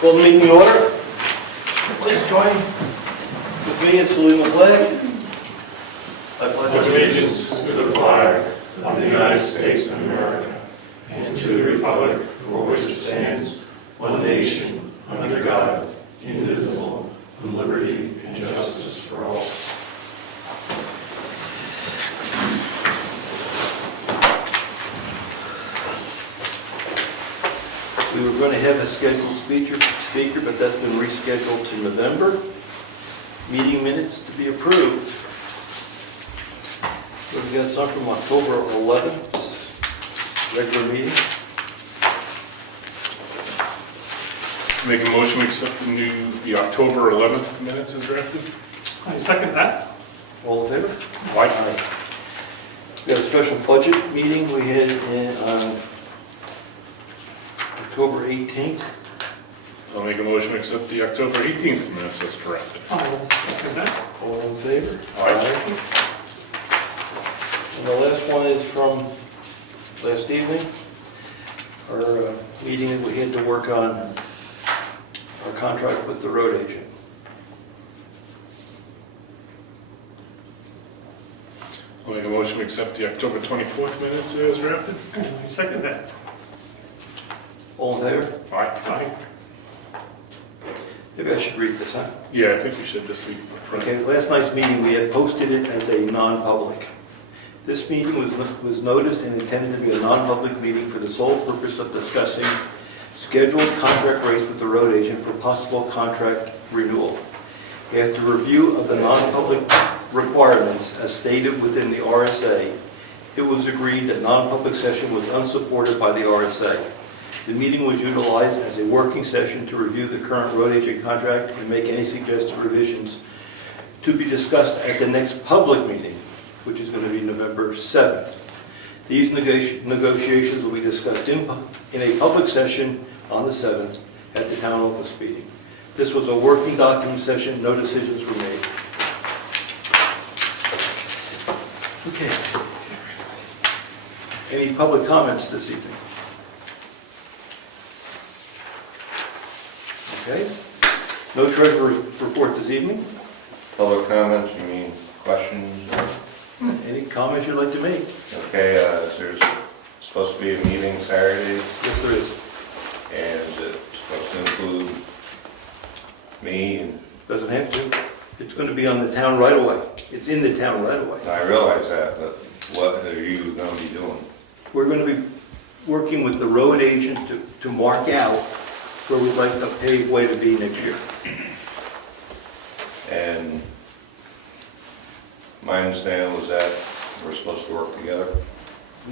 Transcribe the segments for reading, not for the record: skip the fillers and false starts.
Call the meeting to order. Please join with me in saluting the flag. I pledge Allegiance to the flag of the United States of America and to the republic for which it stands, one nation, under God, indivisible, with liberty and justice for all. We were going to have a scheduled speaker, but that's been rescheduled to November. Meeting minutes to be approved. We've got some from October 11th, regular meeting. Make a motion, we accept the October 11th minutes as drafted. I second that. All in favor? Aye. We have a special budget meeting we had on October 18th. I'll make a motion, we accept the October 18th minutes as drafted. I'll second that. All in favor? Aye. And the last one is from last evening, our meeting that we had to work on our contract with the road agent. I'll make a motion, we accept the October 24th minutes as drafted. And I second that. All in favor? Aye. Aye. Maybe I should read this, huh? Yeah, I think we should this week. Okay, last night's meeting, we had posted it as a non-public. This meeting was noticed and intended to be a non-public meeting for the sole purpose of discussing scheduled contract rates with the road agent for possible contract renewal. After review of the non-public requirements as stated within the RSA, it was agreed that non-public session was unsupported by the RSA. The meeting was utilized as a working session to review the current road agent contract and make any suggested revisions to be discussed at the next public meeting, which is going to be November 7th. These negotiations will be discussed in a public session on the 7th at the town office meeting. This was a working document session, no decisions were made. Okay. Any public comments this evening? Okay. No treasurer's report this evening. Public comments, you mean questions? Any comments you'd like to make? Okay, there's supposed to be a meeting Saturday, Yes, there is. and it's supposed to include me, and Doesn't have to. It's going to be on the town right away. It's in the town right away. I realize that, but what are you going to be doing? We're going to be working with the road agent to mark out where we'd like the paved way to be next year. And my understanding was that we're supposed to work together.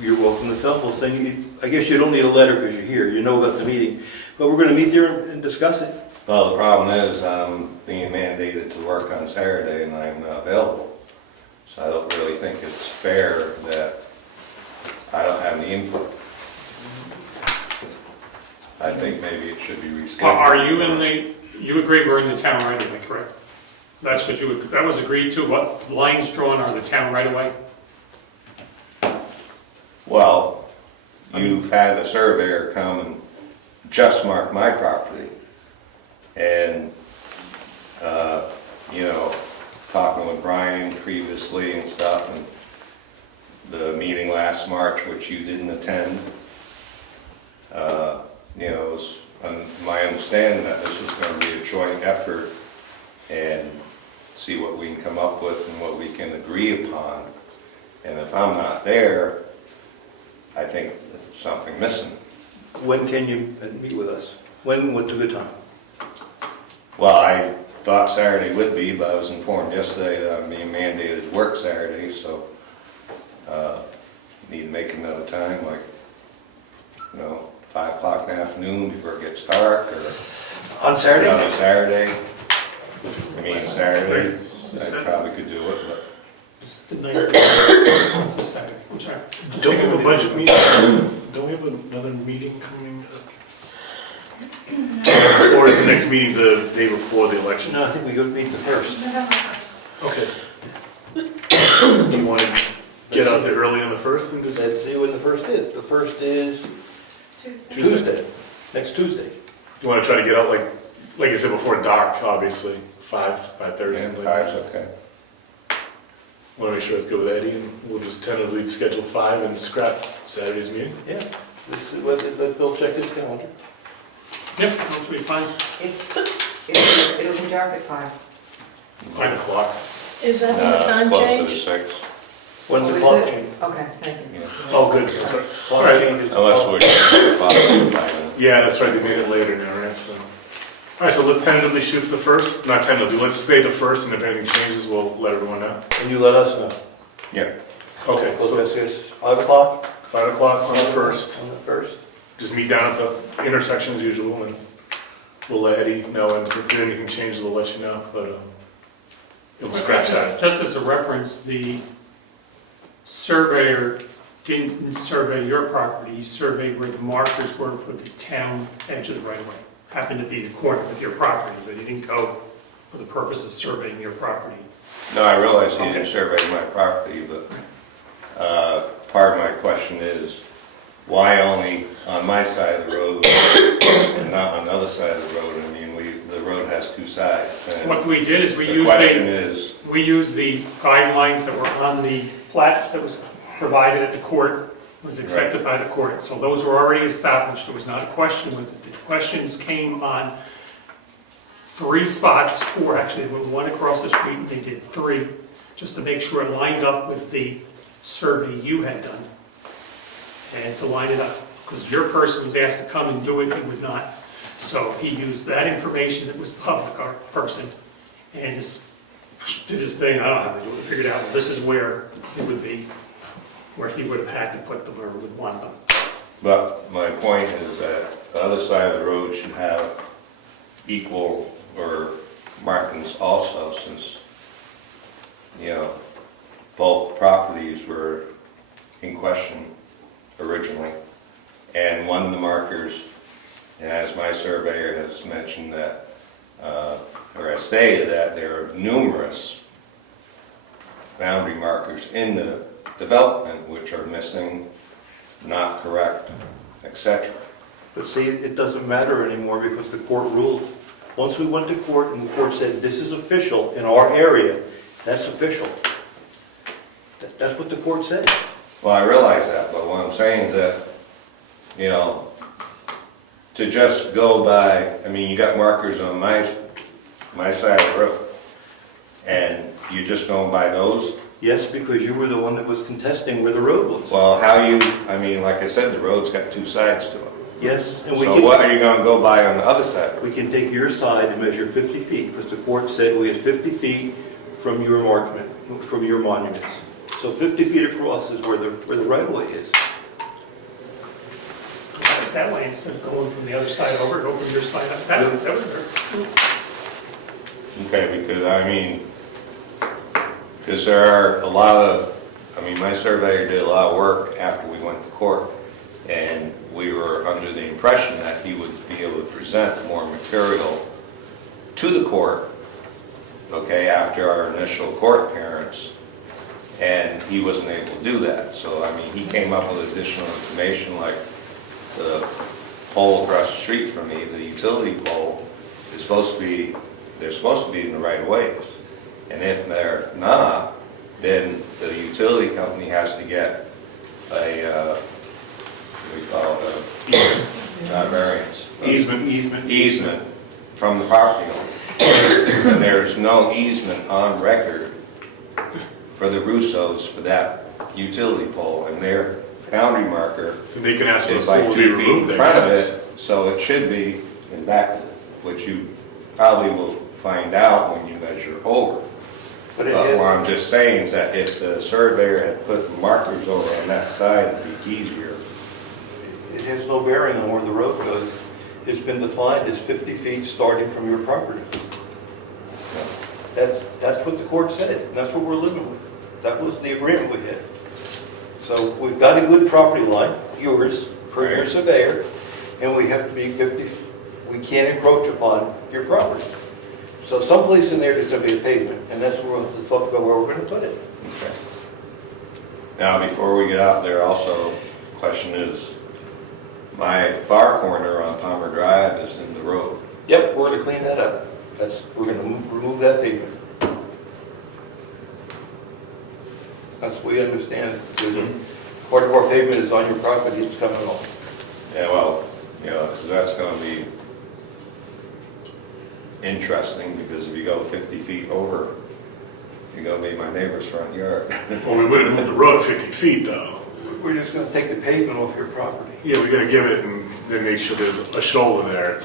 You're welcome to come. We'll send you, I guess you don't need a letter because you're here. You know about the meeting. But we're going to meet there and discuss it. Well, the problem is I'm being mandated to work on Saturday and I'm not available. So I don't really think it's fair that I don't have any input. I think maybe it should be rescheduled. Are you you agree we're in the town right away, correct? That's what that was agreed to, what lines drawn are the town right away? Well, you've had a surveyor come and just mark my property. And, you know, talking with Brian previously and stuff, and the meeting last March, which you didn't attend, you know, it was my understanding that this was going to be a joint effort and see what we can come up with and what we can agree upon. And if I'm not there, I think there's something missing. When can you meet with us? What's a good time? Well, I thought Saturday would be, but I was informed yesterday that I'm being mandated to work Saturday, so need to make another time, like, you know, 5 o'clock in the afternoon before it gets dark, or On Saturday? on a Saturday. I mean, Saturday, I probably could do it, but The night, what's this Saturday? I'm sorry. Don't we have a budget meeting? Don't we have another meeting coming up? Or is the next meeting the day before the election? No, I think we go meet the first. Okay. Do you want to get out there early on the 1st and just? Let's see when the first is. The first is Tuesday. Tuesday, next Tuesday. You wanna try to get out like I said, before dark, obviously, 5:30, something like Five's that. okay. Wanna make sure it's good with Eddie, and we'll just tentatively schedule 5 and scrap Saturday's meeting. Yeah, this is what, let Bill check his calendar. Yep, that'll be fine. It'll be dark at 5. 9 o'clock. Is that when No, the it's time closer change? to 6. When Oh, the is clock it? changes. Okay, thank you. Yeah. Oh, good, that's right. Clock Alright. changes. Unless we're following. Yeah, that's right, they made it later now, right, so. Alright, so let's tentatively shoot for the first, not tentatively, let's stay the first, and if anything changes, we'll let everyone know. And you let us know. Yeah. Okay, So so that's 5 o'clock? 5 o'clock on the first, On the first. just meet down at the intersection as usual, and we'll let Eddie know, and if anything changes, we'll let you know, but, we'll scratch that. Just as a reference, the surveyor didn't survey your property, he surveyed where the markers were for the town edge of the right of way. Happened to be the corner of your property, but he didn't go for the purpose of surveying your property. No, I realize he didn't Okay. survey my property, but part of my question is, why only on my side of the road and not on the other side of the road? I mean, the road has two sides. And What we did is we the question used the guidelines that were on the plat that was provided at the court, was accepted by the court. So those were already established, there was not a question with it. The questions came on 3 spots, or actually there was 1 across the street, and they did 3, just to make sure it lined up with the survey you had done. And to line it up, because your person was asked to come and do it, he would not. So he used that information that was public, our person, and just did his thing. I don't have to do it, figured out, well, this is where it would be, where he would have had to put them, or would want them. But my point is that the other side of the road should have equal or markings also, since, you know, both properties were in question originally. And one of the markers, and as my surveyor has mentioned that, or has stated that there are numerous boundary markers in the development which are missing, not correct, etc. But see, it doesn't matter anymore because the court ruled. Once we went to court and the court said, this is official in our area, that's official. That's what the court said. Well, I realize that, but what I'm saying is that, you know, to just go by, I mean, you got markers on my side of the road, and you're just going by those? Yes, because you were the one that was contesting where the road was. Well, I mean, like I said, the road's got 2 sides to it. Yes, and we So can, what are you gonna go by on the other side? we can take your side and measure 50 feet, because the court said we had 50 feet from your monument, from your monuments. So 50 feet across is where the right-of-way is. That way, instead of going from the other side over, go from your side up. That would work. Okay, because I mean, because there are a lot of, I mean, my surveyor did a lot of work after we went to court, and we were under the impression that he would be able to present more material to the court, okay, after our initial court appearance, and he wasn't able to do that. So, I mean, he came up with additional information, like the pole across the street from me, the utility pole, is supposed to be, they're supposed to be in the right of ways. And if they're not, then the utility company has to get a, what do we call it, not variance. Easement from the property owner. And there is no easement on record for the Russos for that utility pole, and their boundary marker They can ask for the is pole like to be 2 feet removed, in I front of guess. it, so it should be in back, which you probably will find out when you measure over. But But what I'm just saying is that if the surveyor had put markers over on that side, it'd be easier. It has no bearing on where the road goes. It's been defined as 50 feet starting from your property. That's what the court said, and that's what we're living with. That was the agreement we had. So we've got a good property line, yours, per your surveyor, and we have to be 50, we can't encroach upon your property. So someplace in there, there's going to be a pavement, and that's where we'll have to talk about where we're going to put it. Okay. Now, before we get out there, also, the question is, my far corner on Palmer Drive is in the road. Yep, we're gonna clean that up. We're gonna remove that pavement. That's what we understand it. Part of our pavement is on your property, it's coming off. Yeah, well, you know, 'cause that's gonna be interesting, because if you go 50 feet over, you're gonna be my neighbor's front yard. Well, we wouldn't move the road 50 feet though. We're just gonna take the pavement off your property. Yeah, we gotta give it and then make sure there's a shoulder there.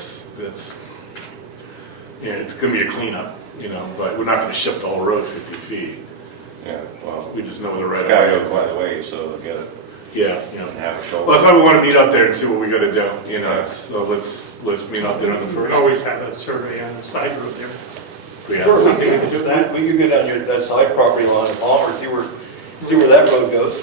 Yeah, it's gonna be a cleanup, you know, but we're not gonna shift the whole road 50 feet. Yeah, well, We just know where the right gotta of go way quite is. a way, so they'll get it Yeah, you know. and have a Well, shoulder. that's why we wanna meet up there and see what we gotta do, you know, so let's meet up there on the We first. always have a survey on the side road there. Yeah. Sure, something we can do that. We could go down that side property line of Palmer, see where that road goes.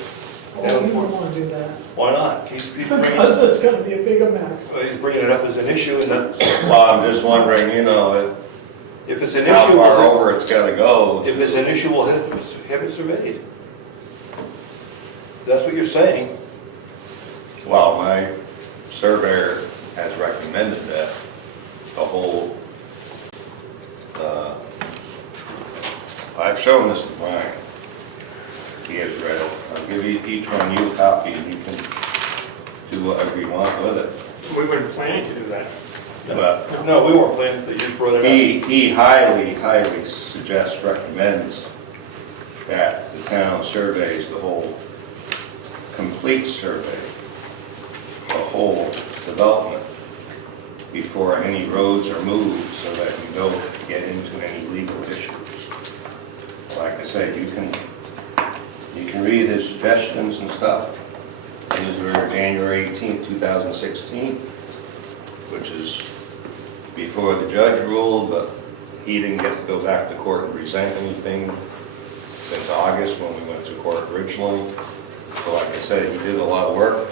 Oh, we don't want to do that, Why not? He's bringing because it's gonna be a bigger mess. it up as an issue, and that's, Well, I'm just wondering, you know, if it's an how issue, far over it's gotta go. if it's an issue, we'll have it surveyed. That's what you're saying. Well, my surveyor has recommended that the whole, I've shown this to Brian. He has read it. I'll give each one you a copy, and you can do whatever you want with it. We weren't planning to do that. But No, we weren't planning to, you just brought it up. he highly recommends that the town surveys the whole, complete survey, the whole development before any roads are moved, so that you don't get into any legal issues. Like I said, you can read his suggestions and stuff. These were January 18th, 2016, which is before the judge ruled, but he didn't get to go back to court and present anything since August when we went to court originally. So like I said, he did a lot of work,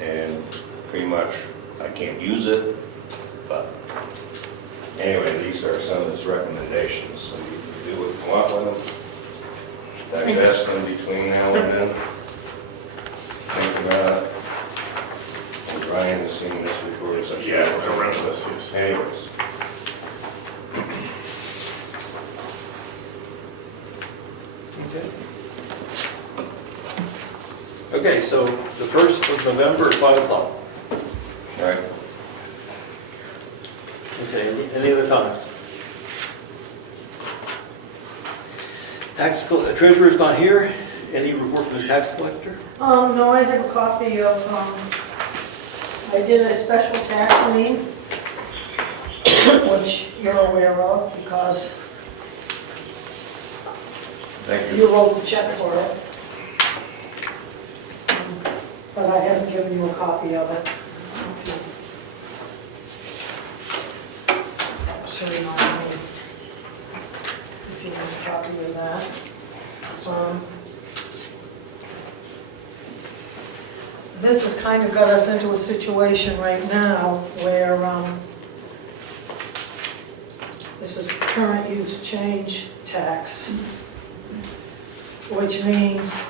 and pretty much I can't use it, but anyway, these are some of his recommendations, so you can do what you want with them. Digest them between now and then. Think about it. And Brian has seen this before. So Yeah, I remember this, yes. Anyways. Okay. Okay, so the 1st of November at 5 o'clock. All right. Okay, any other comments? Treasurer's not here. Any report from the tax collector? No, I have a copy of, I did a special tax lien, which you're aware of because Thank you. you wrote the check for it. But I haven't given you a copy of it. I'll show you my name. If you want a copy of that. This has kind of got us into a situation right now where this is current use change tax, which means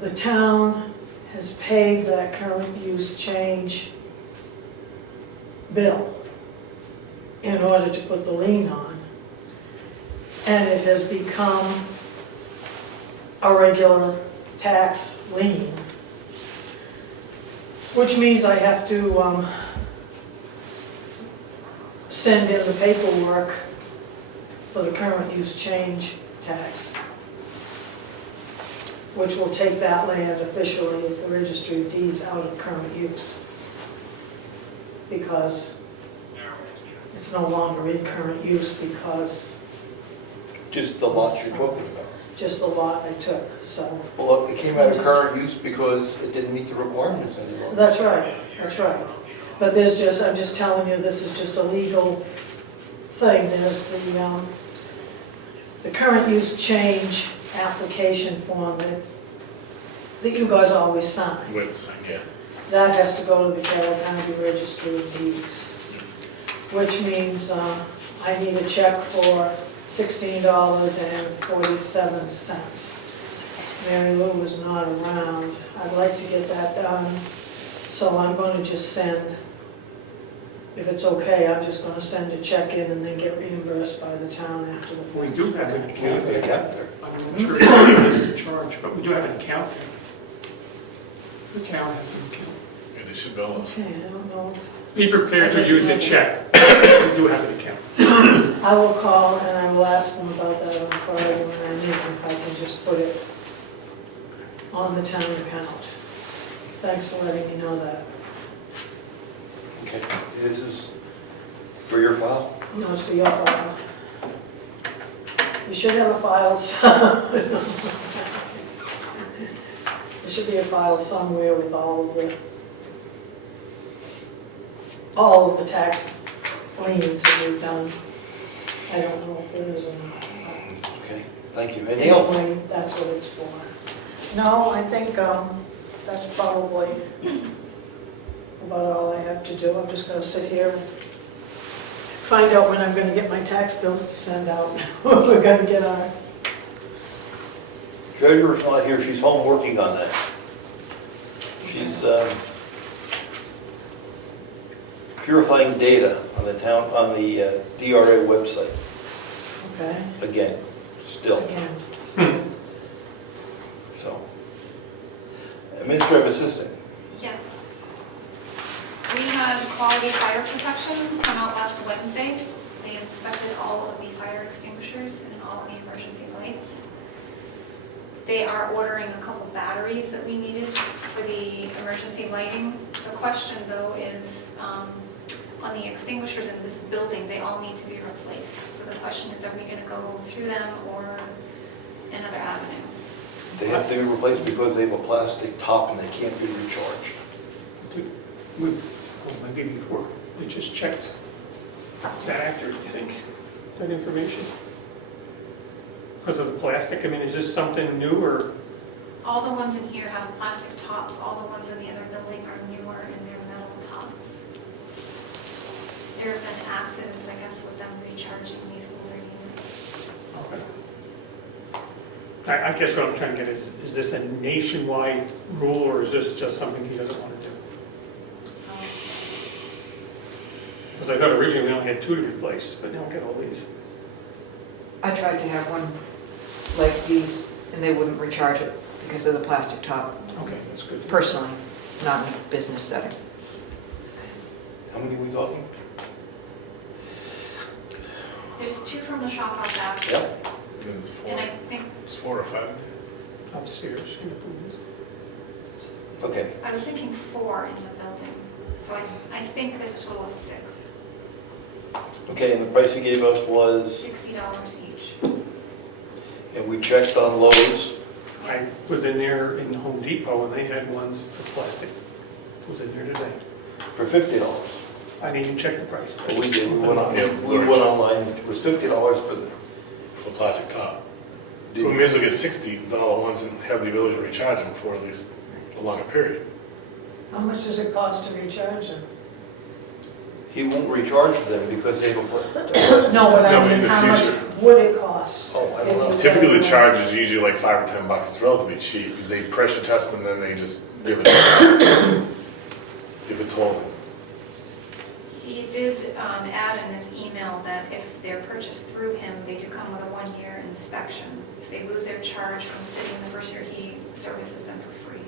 the town has paid that current use change bill in order to put the lien on. And it has become a regular tax lien, which means I have to send in the paperwork for the current use change tax, which will take that land officially at the registry of deeds out of current use, because it's no longer in current use, because Just the lots you're talking about. just the lot I took, so. Well, it came out of current use because it didn't meet the requirements anymore. That's right, that's right. But there's just, I'm just telling you, this is just a legal thing. There's the current use change application form that you guys always sign. With the sign, yeah. That has to go to the Carroll County Registry of Deeds, which means I need a check for $16.47. Mary Lou was not around. I'd like to get that done So I'm gonna just send, if it's okay, I'm just gonna send a check in and then get reimbursed by the town after the We fact. do have an We have account the there. account there. I'm not sure if it is to charge, but we do have an account there. The town has an account. Yeah, they should bill us. Okay, I don't know. Be prepared to use a check. We do have an account. I will call and I will ask them about that on Friday when I meet them, if I can just put it on the town account. Thanks for letting me know that. Okay, this is for your file? No, it's for your file. You should have a file, there should be a file somewhere with all of the tax liens that we've done. I don't know if it is or not. Okay, thank you. Anything else? Anyway, that's what it's for. No, I think that's probably about all I have to do. I'm just gonna sit here and find out when I'm gonna get my tax bills to send out. We're gonna get our, Treasurer's not here, she's home working on that. She's purifying data on the town, on the DRA website, okay, again, still, again. so. Administrative assistant, Yes. We had quality fire protection come out last Wednesday. They inspected all of the fire extinguishers and all of the emergency lights. They are ordering a couple batteries that we needed for the emergency lighting. The question though is, on the extinguishers in this building, they all need to be replaced. So the question is, are we going to go through them or another avenue? they have to be replaced because they have a plastic top and they can't be recharged. Well, maybe before, they just checked. Is that accurate, you think, that information? Because of the plastic, I mean, is this something new or? All the ones in here have plastic tops. All the ones in the other building are newer and they're metal tops. There have been accidents, I guess, with them recharging these older units. Okay. I guess what I'm trying to get is this a nationwide rule or is this just something he doesn't want to do? Because I thought originally we only had 2 to replace, but now we get all these. I tried to have one like these, and they wouldn't recharge it because of the plastic top, Okay, that's good. personally, not in a business setting. How many are we talking? There's 2 from the shop house app, Yep. and I think, It's 4 or 5. Upstairs. Okay, I was thinking 4 in the building. So I think there's a total of 6. okay, and the price you gave us was, $60 each. and we checked on Lowe's, I was in there in Home Depot and they had ones for plastic. Was in there today. for $50. I didn't even check the price. We did, we went Yeah, online, it was $50 for the, For the plastic top. So we may as well get $60 ones and have the ability to recharge them for at least a longer period. How much does it cost to recharge them? he won't recharge them because they have a No, but I No, but in mean, the how much future. would it cost? Oh, I don't know. Typically, the charge is usually like $5 or $10. It's relatively cheap because they pressure test them, then they just give it if it's holding. He did add in his email that if they're purchased through him, they do come with a 1-year inspection. If they lose their charge from sitting the first year, he services them for free.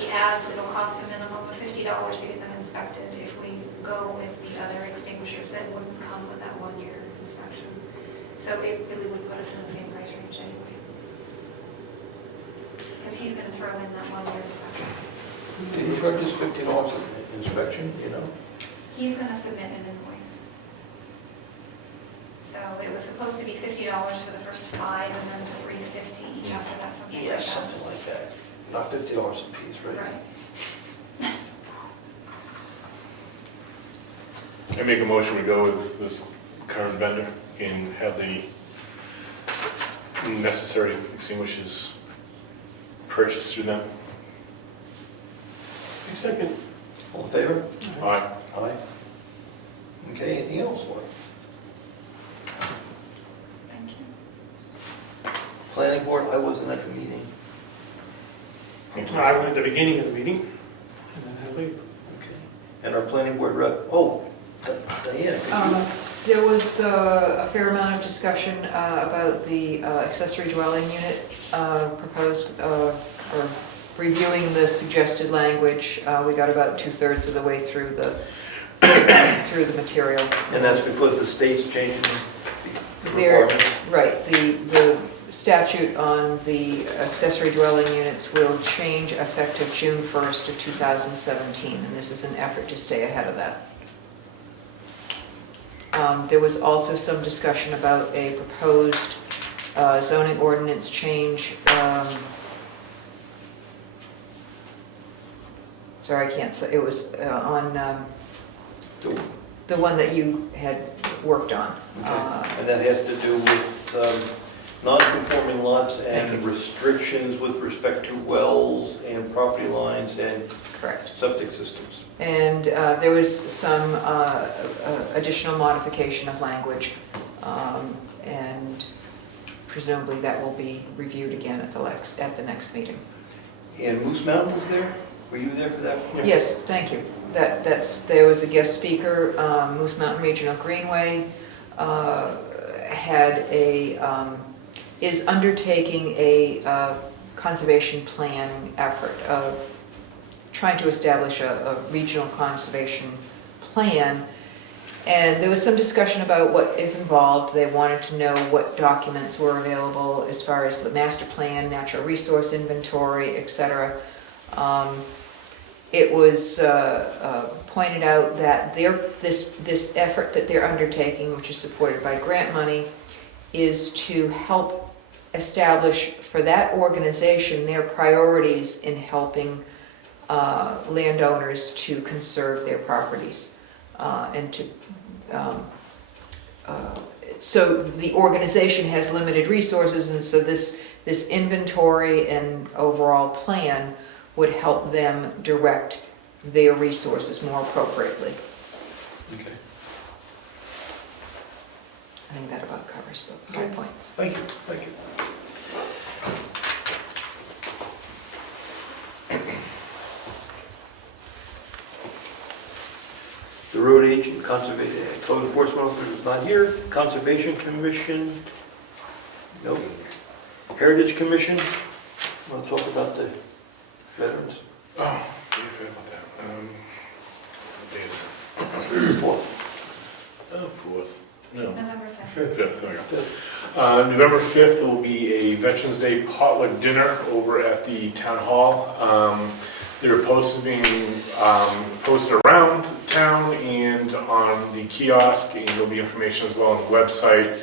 He adds it'll cost a minimum of $50 to get them inspected. If we go with the other extinguishers, that wouldn't come with that 1-year inspection. So it really would put us in the same price range anyway. Because he's going to throw in that 1-year inspection. Did he charge us $50 an inspection, you know? He's going to submit an invoice. So it was supposed to be $50 for the first 5 and then $3.50 each after that, something like that. Yes, something like that. Not $50 a piece, right? Right. I make a motion, we go with this current vendor and have the necessary extinguishers purchased through them. Second. All in favor? Aye. Aye. Okay, anything else, Laura? Thank you. Planning board, I wasn't at the meeting. I went at the beginning of the meeting, and then I leave. Okay. And our planning board rep, Diana, could you? There was a fair amount of discussion about the accessory dwelling unit proposed, or reviewing the suggested language. We got about 2/3 of the way through the material. And that's because the state's changing the There, requirements? right, the statute on the accessory dwelling units will change effective June 1st of 2017, and this is an effort to stay ahead of that. There was also some discussion about a proposed zoning ordinance change. Sorry, I can't say, it was on the one that you had worked on. Okay. And that has to do with non-conforming lots Thank and you. restrictions with respect to wells and property lines and Correct. septic systems. And there was some additional modification of language, and presumably that will be reviewed again at the next meeting. And Moose Mountain was there? Were you there for that? Yes, thank you. There was a guest speaker, Moose Mountain Regional Greenway is undertaking a conservation plan effort of trying to establish a regional conservation plan. And there was some discussion about what is involved. They wanted to know what documents were available as far as the master plan, natural resource inventory, etc. It was pointed out that this effort that they're undertaking, which is supported by grant money, is to help establish for that organization their priorities in helping landowners to conserve their properties. And to so the organization has limited resources, and so this inventory and overall plan would help them direct their resources more appropriately. Okay. I think that about covers the 5 points. Thank you, thank you. The road agent, conservation, code enforcement officer is not here. Conservation Commission, nope. Heritage Commission, want to talk about the veterans? Oh, yeah, I forgot about that. What day is it? Fourth. No. November 5th. Fifth, there we go. November 5th, there will be a Veterans Day potluck dinner over at the town hall. There are posters being posted around town and on the kiosk, and there'll be information as well on the website.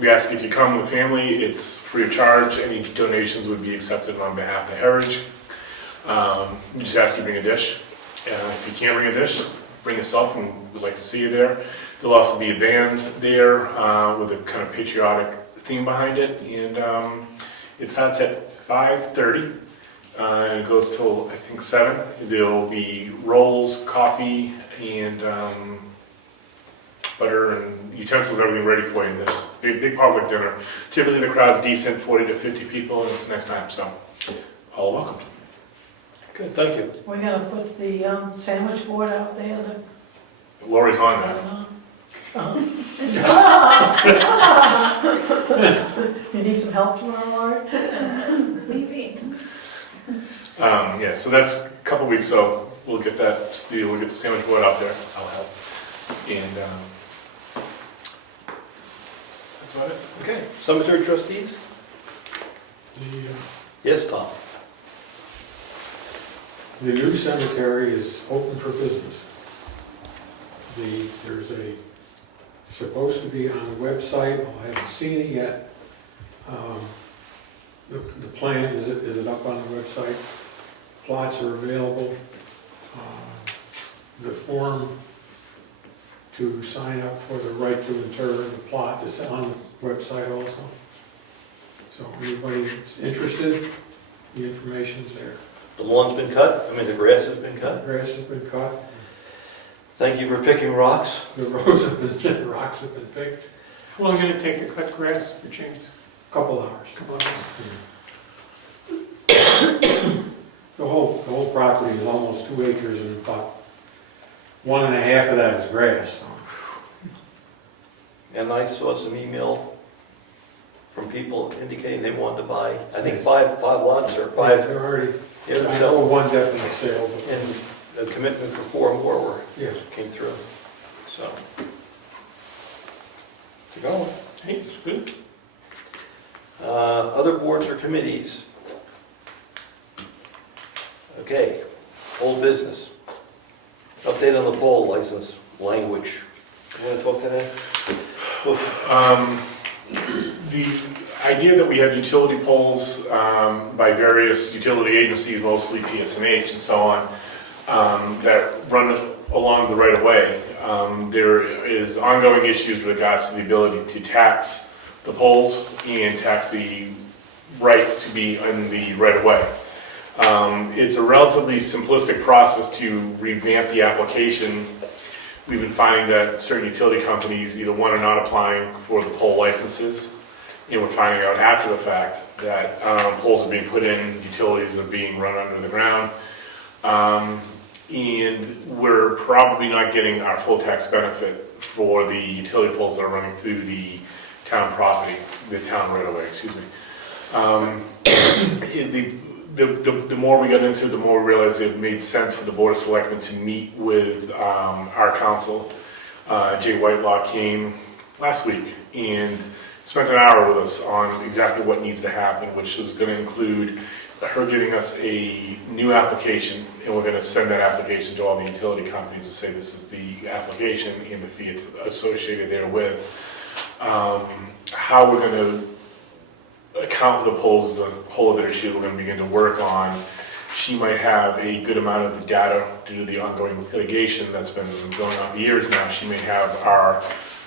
We ask if you come with family, it's free of charge. Any donations would be accepted on behalf of Heritage. We just ask you to bring a dish. If you can't bring a dish, bring yourself, and we'd like to see you there. There'll also be a band there with a kind of patriotic theme behind it, and it starts at 5:30 and it goes till I think 7. There'll be rolls, coffee, and butter and utensils, everything ready for you in this big public dinner. Typically the crowd's decent, 40 to 50 people, and it's next time, so all welcome. Good, thank you. We're gonna put the sandwich board out there. Lori's on that. You need some help tomorrow, Laurie? Maybe. Yeah, so that's a couple weeks, so we'll get the sandwich board out there. I'll help. And that's about it. Okay, cemetery trustees? Yes, Tom? The new cemetery is open for business. It's supposed to be on the website, I haven't seen it yet. The plan, is it up on the website? Plots are available. The form to sign up for the right to inter the plot is on the website also. So anybody that's interested, the information's there. The lawn's been cut, I mean, the grass has been cut. Grass has been cut, Thank you for picking rocks. the roads have been, rocks have been picked. How long did it take to cut grass for James? Couple hours. Couple hours. The whole property is almost 2 acres and about 1.5 of that is grass. So. And I saw some email from people indicating they wanted to buy, I think five lots or five, They're already, yeah, I know so, one definite sale, but and a commitment for 4 more yeah. came through, so. To go. Hey, it's good. Other boards or committees? Okay, old business. Update on the poll license language. You want to talk to that? Oof. The idea that we have utility poles by various utility agencies, mostly PSNH and so on, that run along the right of way. There is ongoing issues with regards to the ability to tax the poles and tax the right to be in the right of way. It's a relatively simplistic process to revamp the application. We've been finding that certain utility companies either one are not applying for the pole licenses, and we're finding out after the fact that poles are being put in, utilities are being run under the ground, and we're probably not getting our full tax benefit for the utility poles that are running through the town property, the town right of way, excuse me. The more we got into it, the more we realized it made sense for the Board of Selectmen to meet with our council. Jay Whitelaw came last week and spent an hour with us on exactly what needs to happen, which is going to include her giving us a new application, and we're going to send that application to all the utility companies to say this is the application and the fee associated therewith. How we're going to account for the poles is a whole other issue we're going to begin to work on. She might have a good amount of the data due to the ongoing litigation that's been going on for years now. She may have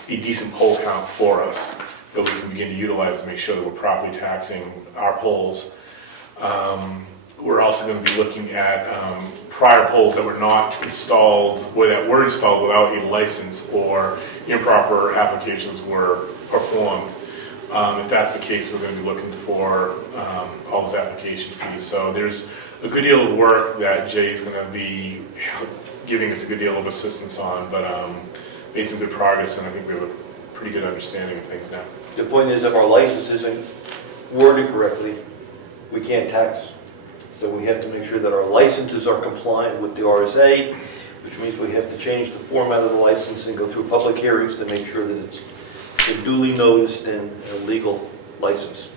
a decent pole count for us that we can begin to utilize to make sure that we're properly taxing our poles. We're also going to be looking at prior poles that were not installed, or that were installed without a license or improper applications were performed. If that's the case, we're going to be looking for all those application fees. So there's a good deal of work that Jay is going to be giving us a good deal of assistance on, but made some good progress, and I think we have a pretty good understanding of things now. The point is, if our license isn't worded correctly, we can't tax. So we have to make sure that our licenses are compliant with the RSA, which means we have to change the format of the license and go through public hearings to make sure that it's a duly noticed and a legal license.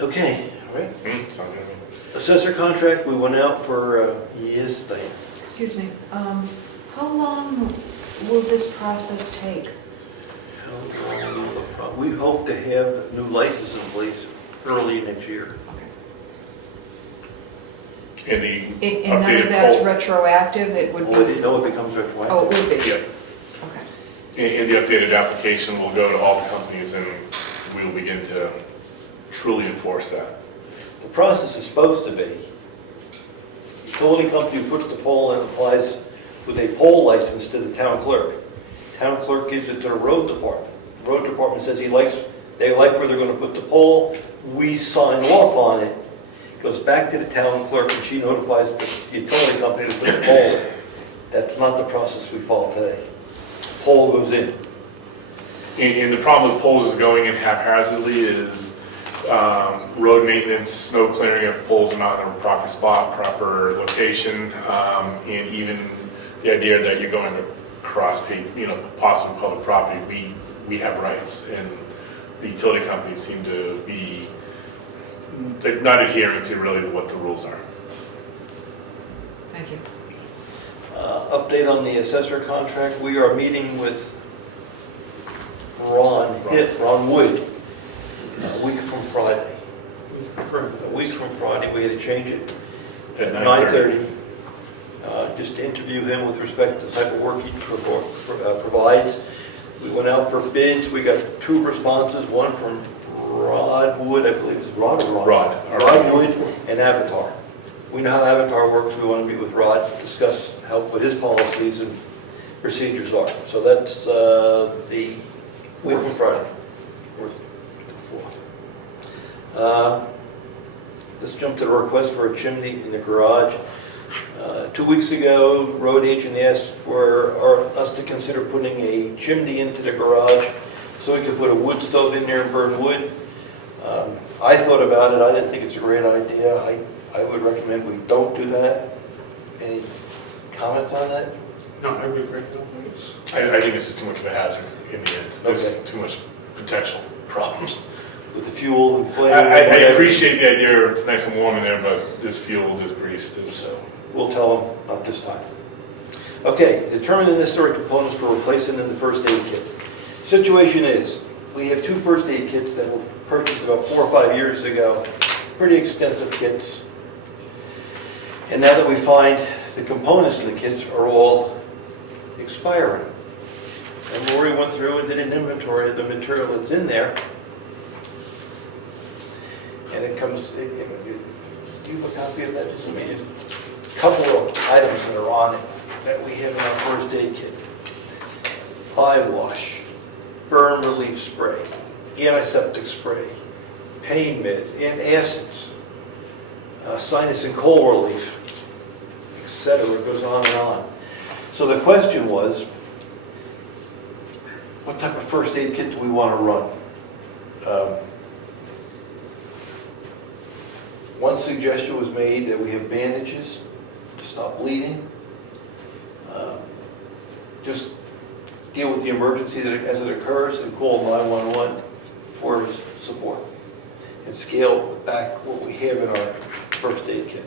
Okay, all right. Sounds good. Assessor contract, we went out for, yes, Diane. Excuse me, how long will this process take? We hope to have new license in place early next year. And the And none of updated that's pole, retroactive, it would be? Oh, I didn't know it becomes retroactive. Oh, it would be? yeah, Okay. and the updated application will go to all the companies, and we will begin to truly enforce that. The process is supposed to be, utility company puts the pole and applies with a pole license to the town clerk. Town clerk gives it to the road department. The road department says they like where they're going to put the pole. We sign off on it. Goes back to the town clerk, and she notifies the utility company to put the pole in. That's not the process we follow today. The pole goes in. And the problem with poles is going in haphazardly is road maintenance, snow clearing if poles are not in a proper spot, proper location, and even the idea that you're going across, possibly public property. We have rights, and the utility companies seem to be not adhering to really what the rules are. Thank you. Update on the assessor contract. We are meeting with Ron Wood a week from Friday. A week from Friday, we had to change it at 9:30. Just to interview him with respect to the type of work he provides. We went out for bids. We got 2 responses, one from Rod Wood, I believe it's Rod or Ron? Rod Wood and Avatar. We know how Avatar works. We want to meet with Rod to discuss what his policies and procedures are. So that's the week from Friday. Let's jump to the request for a chimney in the garage. 2 weeks ago, road agent asked for us to consider putting a chimney into the garage so we could put a wood stove in there and burn wood. I thought about it, I didn't think it's a great idea. I would recommend we don't do that. Any comments on that? No, I would agree. I think this is too much of a hazard in the end. There's too much potential problems. With the fuel and flame? I and whatever. appreciate the idea, it's nice and warm in there, but this fuel, this grease, this. We'll tell them, not this time. Okay, determine the necessary components for replacing in the first aid kit. Situation is, we have 2 first aid kits that were purchased about 4 or 5 years ago, pretty extensive kits. And now that we find the components of the kits are all expiring. And Lori went through and did an inventory of the material that's in there. And it comes, do you have a copy of that? Just let me get a couple of items that are on it that we have in our first aid kit. Eye wash, burn relief spray, antiseptic spray, pain meds, antacids, sinus and cold relief, etc. It goes on and on. So the question was, what type of first aid kit do we want to run? One suggestion was made that we have bandages to stop bleeding. Just deal with the emergency as it occurs and call 911 for support. And scale back what we have in our first aid kit.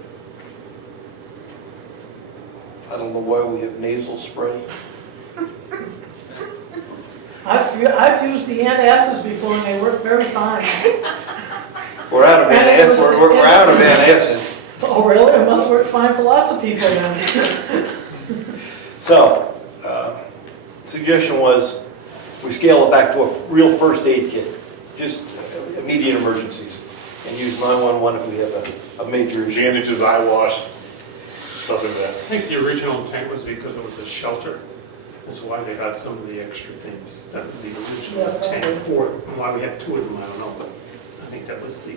I don't know why we have nasal spray. I've used the antacids before and they work very fine. We're out of antacids. We're out of antacids. Oh, really? It must work fine for lots of people then. So, suggestion was we scale it back to a real first aid kit, just immediate emergencies, and use 911 if we have a major issue. Bandages, eye wash, stuff like that. I think the original intent was because it was a shelter. That's why they got some of the extra things. That was the original Yeah, intent. probably. Or why we had 2 of them, I don't know, but I think that was the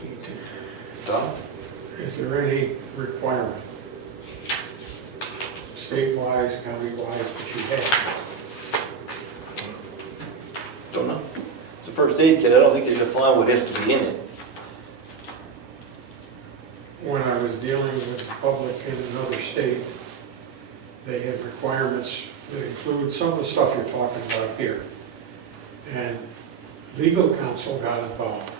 intent. Don? Is there any requirement, state-wise, county-wise, that you have? Don't know. It's a first aid kit. I don't think they define what has to be in it. When I was dealing with the public in another state, they had requirements that include some of the stuff you're talking about here. And legal counsel got involved.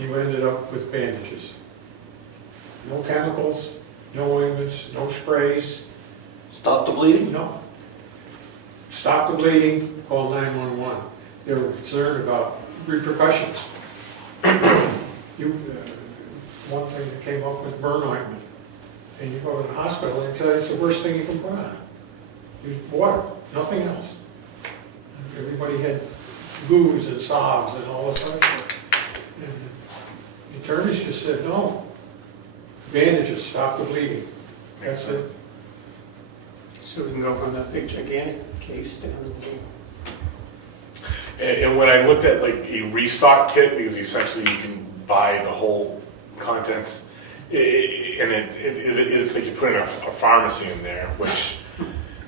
You ended up with bandages. No chemicals, no ointments, no sprays, Stop the bleeding? no. Stop the bleeding, call 911. They were concerned about repercussions. One thing that came up was burn ointment. And you go to the hospital and they tell you it's the worst thing you can put on it. Use water, nothing else. And everybody had goos and sobs and all this other stuff. And the attorneys just said, no. Bandages, stop the bleeding. That's it. So we can go from that big gigantic case down to the... And when I looked at like a restock kit, because essentially you can buy the whole contents, it's like you put in a pharmacy in there, which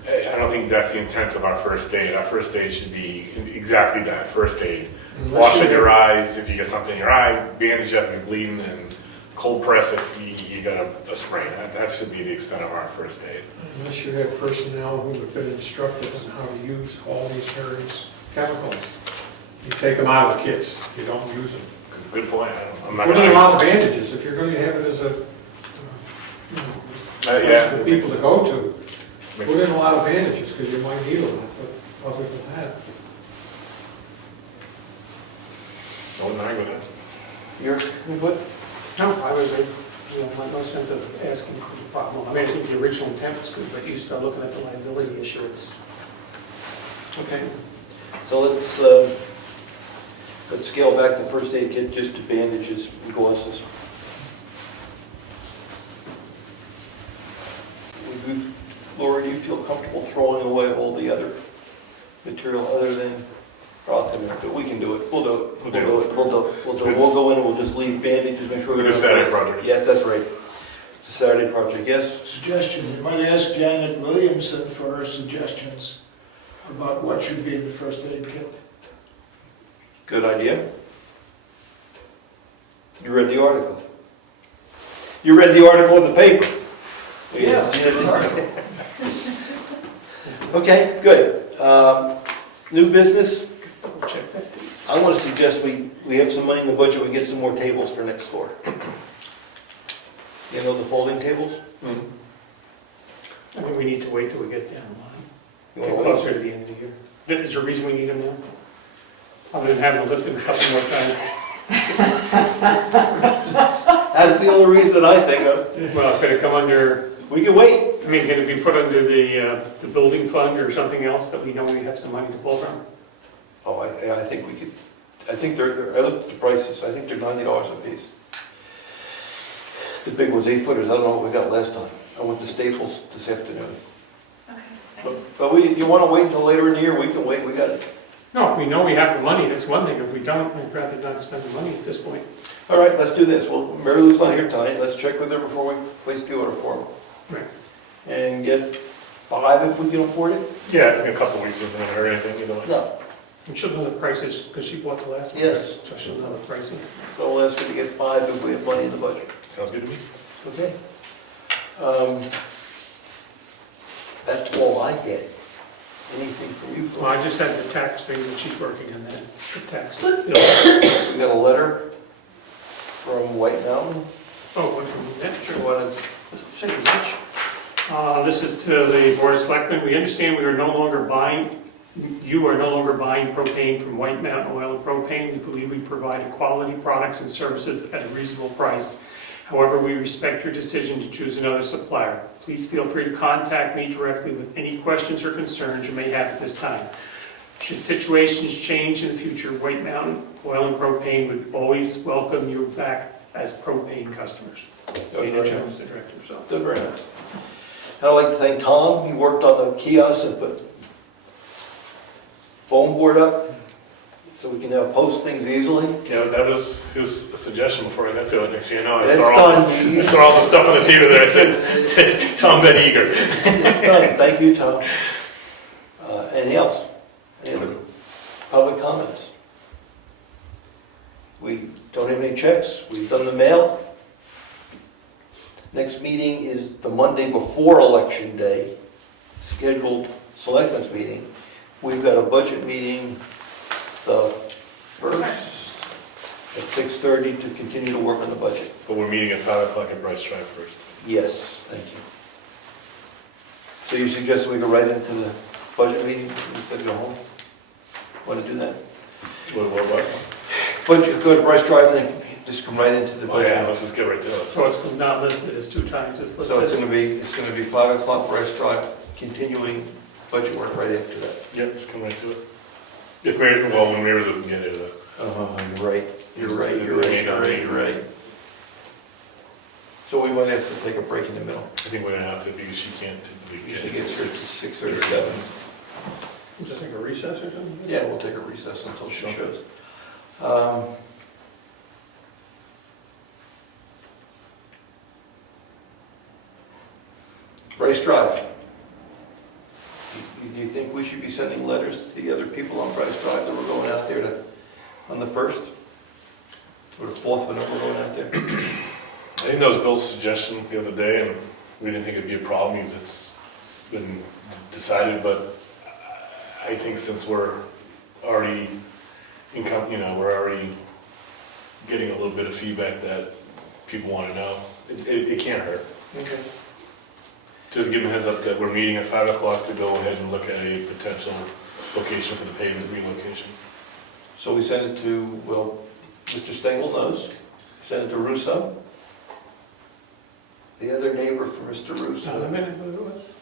I don't think that's the intent of our first aid. Our first aid should be exactly that, first aid. Washing your eyes if you get something in your eye, bandage up if you're bleeding, and cold press if you got a sprain. That should be the extent of our first aid. Unless you have personnel who have been instructed on how to use all these various chemicals. You take them out of kits, you don't use them. Good point. I'm not Put in a gonna. lot of bandages, if you're going to have it as a, Yeah, for that people makes to sense. go to, Makes put in sense. a lot of bandages, because you might need a lot, but other than that. I wouldn't argue with that. You're, what? No, I was, no sense of asking for the problem. I mean, I think the original intent was good, but you start looking at the liability issue, it's... Okay. So let's scale back the first aid kit just to bandages and gauses. Laura, do you feel comfortable throwing away all the other material other than But we can do it, we'll do it. We'll do it. We'll go in and we'll just leave bandages, make sure. Like a Saturday project. Yeah, that's right. It's a Saturday project, yes? Suggestion, you might ask Janet Williamson for her suggestions about what should be in the first aid kit. Good idea. You read the article? You read the article in the paper? Yeah. Okay, good. New business, Check that. I want to suggest we have some money in the budget, we get some more tables for next door. You know, the folding tables? I think we need to wait till we get down You the line, wanna get wait? closer to the end of the year. Is there a reason we need them now? Other than having to lift them a couple more times? That's the only reason I think of. Well, could it come under, We can wait. I mean, can it be put under the building fund or something else that we know we have some money to pull from? Oh, I think we could, I think I looked at the prices, I think they're $90 a piece. The big ones, 8-footers, I don't know what we got last time. I went to Staples this afternoon. Okay. But if you want to wait until later in the year, we can wait, we got it. No, if we know we have the money, that's one thing. If we don't, I'd rather not spend the money at this point. All right, let's do this. Well, Mary Lou's not here tonight, let's check with her before we place the order form. Right. And get 5 if we can afford it? Yeah, I think a couple weeks isn't gonna hurt anything, you know. No. And she'll know the prices, because she bought the last one. Yes. So she'll know the pricing. So we'll ask her to get 5 if we have money in the budget. Sounds good to me. Okay. That's all I get. Anything from you Well, folks? I just had the tax thing that she's working on that, the tax. We got a letter from White Mountain. Oh, what can we do? Sure, Sure. what does it say, Rich? This is to the Board of Selectmen. We understand we are no longer buying, you are no longer buying propane from White Mountain Oil and Propane. We believe we provide quality products and services at a reasonable price. However, we respect your decision to choose another supplier. Please feel free to contact me directly with any questions or concerns you may have at this time. Should situations change in the future, White Mountain Oil and Propane would always welcome you back as propane customers. Dana Jones, the director, so. Good, very nice. And I'd like to thank Tom, he worked on the kiosk and put foam board up, so we can now post things easily. Yeah, that was his suggestion before I got to it. Next thing you know, I It's saw all the stuff on the TV there. I said, Tom got eager. It's done. Thank you, Tom. Anything else? Any other public comments? We don't have any checks, we've done the mail. Next meeting is the Monday before Election Day, scheduled selectmen's meeting. We've got a budget meeting the 1st at 6:30 to continue to work on the budget. But we're meeting at 5 o'clock at Bryce Drive first. Yes, thank you. So you suggest we go right into the budget meeting instead of go home? Want to do that? What? Budget, go to Bryce Drive, then just come right into the Oh budget. yeah, let's just get right to it. So it's not listed as 2 times, it's So listed it's gonna be 5 o'clock Bryce Drive, continuing budget work right after that. Yep, just come right to it. If Mary, well, when Mary Lou can get into that. Oh, you're right, you're right. So we might have to take a break in the middle. I think we're gonna have to because she can't. She gets 6:37. Just like a recess or something? Yeah, we'll take a recess until she Sure. shows. Bryce Drive. Do you think we should be sending letters to the other people on Bryce Drive that we're going out there to, on the 1st? Or the 4th, whenever we're going out there? I think that was Bill's suggestion the other day, and we didn't think it'd be a problem because it's been decided, but I think since we're already we're already getting a little bit of feedback that people want to know, it can't hurt. Okay. Just give them a heads up that we're meeting at 5 o'clock to go ahead and look at a potential location for the pavement relocation. So we send it to, well, Mr. Stengel knows, send it to Russo. The other neighbor for Mr. Russo. Now, a minute, who it was?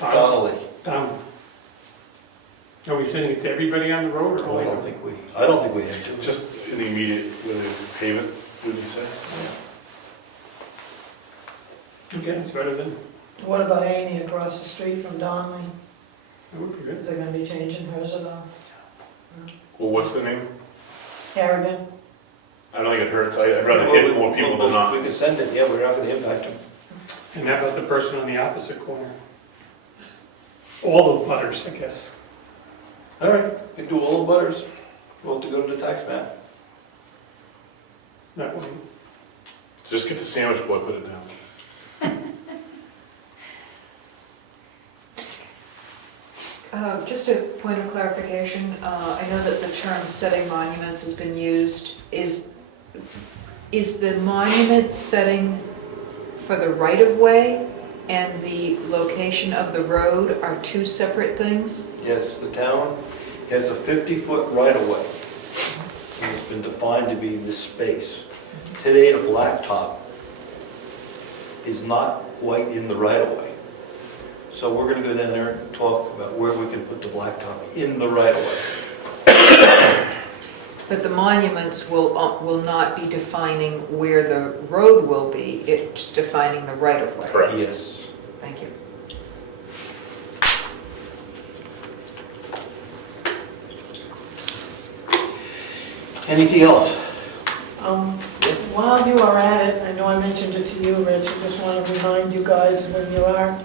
Donnelly. Down. Are we sending it to everybody on the road or I only? don't think we have to. Just in the immediate, whether pavement, would you say? Okay, it's better than, What about Amy across the street from Donnelly? that would be good. Is they gonna be changing hers at all? Well, what's the name? Harrigan. I don't think it hurts. I'd rather hit more people than We not. can send it, yeah, we're not gonna impact them. And how about the person on the opposite corner? All the butters, I guess. All right, we can do all the butters. We'll have to go to the tax map. That one. Just get the sandwich boy, put it down. Just a point of clarification, I know that the term setting monuments has been used. Is the monument setting for the right-of-way and the location of the road are two separate things? Yes, the town has a 50-foot right-of-way. And it's been defined to be this space. Today, the blacktop is not quite in the right-of-way. So we're gonna go down there and talk about where we can put the blacktop in the right-of-way. But the monuments will not be defining where the road will be, it's defining the right-of-way. Correct. Yes. Thank you. Anything else? While you are at it, I know I mentioned it to you, Rich, I just want to remind you guys, when you are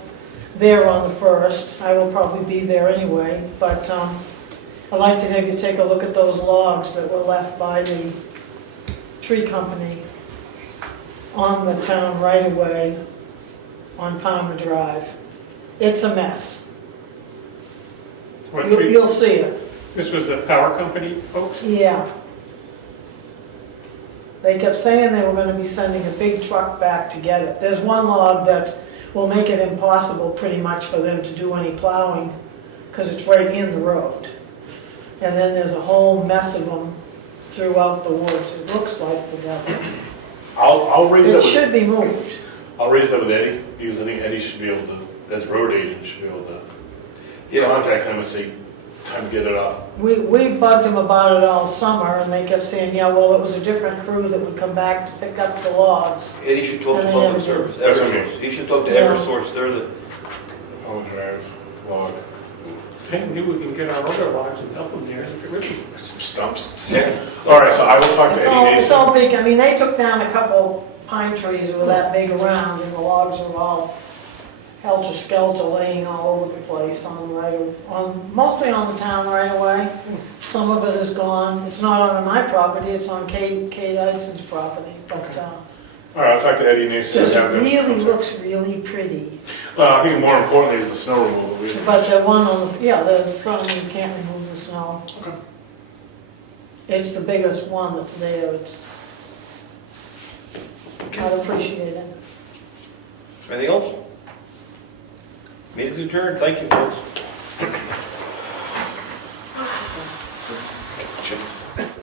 there on the 1st, I will probably be there anyway, but I'd like to have you take a look at those logs that were left by the tree company on the town right-of-way on Palmer Drive. It's a mess. What tree? You'll see it. This was the power company, folks? Yeah. They kept saying they were gonna be sending a big truck back to get it. There's one log that will make it impossible pretty much for them to do any plowing, because it's right in the road. And then there's a whole mess of them throughout the woods. It looks like the devil. I'll raise that It with, should be moved. I'll raise that with Eddie, because I think Eddie should be able to, as road agent, should be able to Yeah. contact them and say, time to get it off. We bugged them about it all summer, and they kept saying, yeah, well, it was a different crew that would come back to pick up the logs. Eddie should talk to And they Public never do. Service, That's what I Eversource. He should talk to Yeah. Eversource, they're the, Palmer Drive log, Okay, maybe we can get our other logs and dump them there and get rid of them. some stumps. All right, so I will talk to It's Eddie all, it's Mason. all big, I mean, they took down a couple pine trees that were that big around, and the logs were all helter-skelter laying all over the place mostly on the town right away. Some of it is gone, it's not on my property, it's on Kate Eisen's property, but, All right, I'll talk to Eddie Mason. just and have him really contact. looks really pretty. Well, I think more importantly is the snow removal. But the one on the, yeah, there's some, you can't remove the snow. Okay. It's the biggest one that's there, it's, I'd appreciate it. anything else? Meeting's adjourned, thank you, folks.